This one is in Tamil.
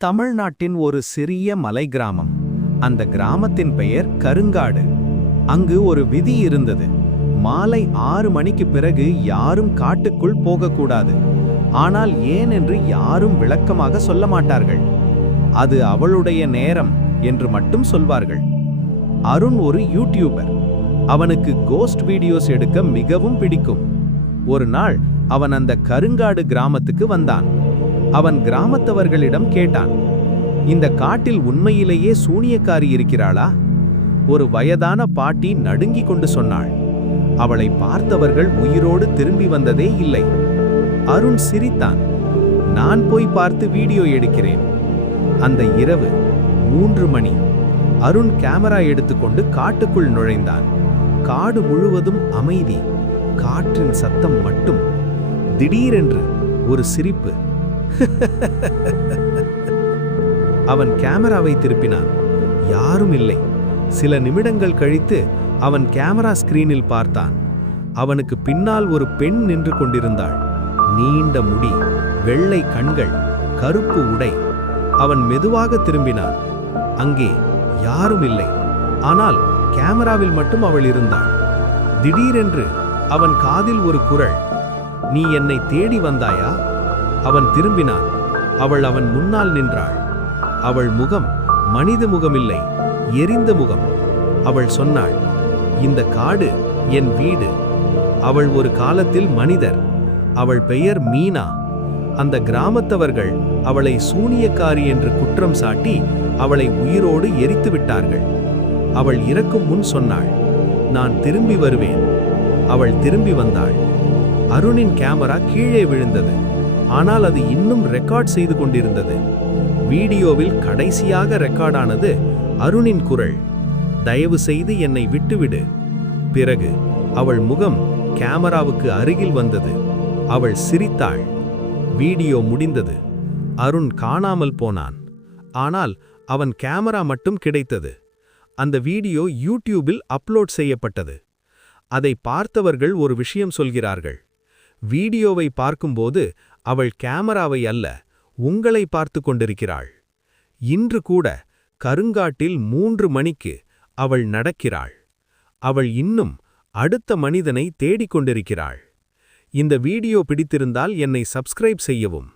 தமிழ்நாட்டின் ஒரு சிறிய மலை கிராமம். அந்த கிராமத்தின் பெயர் கருங்காடு. அங்கு ஒரு விதி இருந்தது. மாலை 6 மணிக்கு பிறகு யாரும் காட்டுக்குள் போகக்கூடாது. ஆனால் ஏன் என்று யாரும் விளக்கமாக சொல்ல மாட்டார்கள். அது அவளுடைய நேரம் என்று மட்டும் சொல்வார்கள். அருண் ஒரு யூடியூபர். அவனுக்கு கோஸ்ட் வீடியோஸ் எடுக்க மிகவும் பிடிக்கும். ஒரு நாள் அவன் அந்த கருங்காடு கிராமத்துக்கு வந்தான். அவன் கிராமத்தவர்களிடம் கேட்டான், இந்த காட்டில் உண்மையிலேயே சூனியக்காரி இருக்கிறாளா? ஒரு வயதான பாட்டி நடுங்கிக் கொண்டு சொன்னாள். அவளை பார்த்தவர்கள் உயிரோடு திரும்பி வந்ததே இல்லை. அருண் சிரித்தான். நான் போய் பார்த்து வீடியோ எடுக்கிறேன். அந்த இரவு 3 மணி. அருண் கேமரா எடுத்துக்கொண்டு காட்டுக்குள் நுழைந்தான். காடு முழுவதும் அமைதி, காற்றின் சத்தம் மட்டும். திடீரென்று ஒரு சிரிப்பு. அவன் கேமராவை திருப்பினான். யாரும் இல்லை. சில நிமிடங்கள் கழித்து அவன் கேமரா ஸ்கிரீனில் பார்த்தான். அவனுக்கு பின்னால் ஒரு பெண் நின்று கொண்டிருந்தாள். நீண்ட முடி, வெள்ளை கண்கள், கருப்பு உடை. அவன் மெதுவாக திரும்பினான். அங்கே யாரும் இல்லை. ஆனால் கேமராவில் மட்டும் அவள் இருந்தாள். திடீரென்று அவன் காதில் ஒரு குரல், நீ என்னை தேடி வந்தாயா? அவன் திரும்பினான். அவள் அவன் முன்னால் நின்றாள். அவள் முகம் மனித முகமில்லை, எரிந்த முகம். அவள் சொன்னாள், இந்த காடு என் வீடு. அவள் ஒரு காலத்தில் மனிதர். அவள் பெயர் மீனா. அந்த கிராமத்தவர்கள் அவளை சூனியக்காரி என்று குற்றம் சாட்டி அவளை உயிரோடு எரித்து விட்டார்கள். அவள் இறக்கும் முன் சொன்னாள், நான் திரும்பி வருவேன். அவள் திரும்பி வந்தாள். அருணின் கேமரா கீழே விழுந்தது. ஆனால் அது இன்னும் ரெக்கார்ட் செய்து கொண்டிருந்தது. வீடியோவில் கடைசியாக ரெக்கார்டானது அருணின் குரல், தயவு செய்து என்னை விட்டுவிடு. பிறகு அவள் முகம் கேமராவுக்கு அருகில் வந்தது. அவள் சிரித்தாள். வீடியோ முடிந்தது. அருண் காணாமல் போனான். ஆனால் அவன் கேமரா மட்டும் கிடைத்தது. அந்த வீடியோ யூடியூபில் அப்லோட் செய்யப்பட்டது. அதை பார்த்தவர்கள் ஒரு விஷயம் சொல்கிறார்கள். வீடியோவை பார்க்கும்போது அவள் கேமராவை அல்ல, உங்களை பார்த்து கொண்டிருக்கிறாள். இன்று கூட கருங்காட்டில் 3 மணிக்கு அவள் நடக்கிறாள். அவள் இன்னும் அடுத்த மனிதனை தேடிக்கொண்டிருக்கிறாள். இந்த வீடியோ பிடித்திருந்தால் என்னை சப்ஸ்கிரைப் செய்யவும்.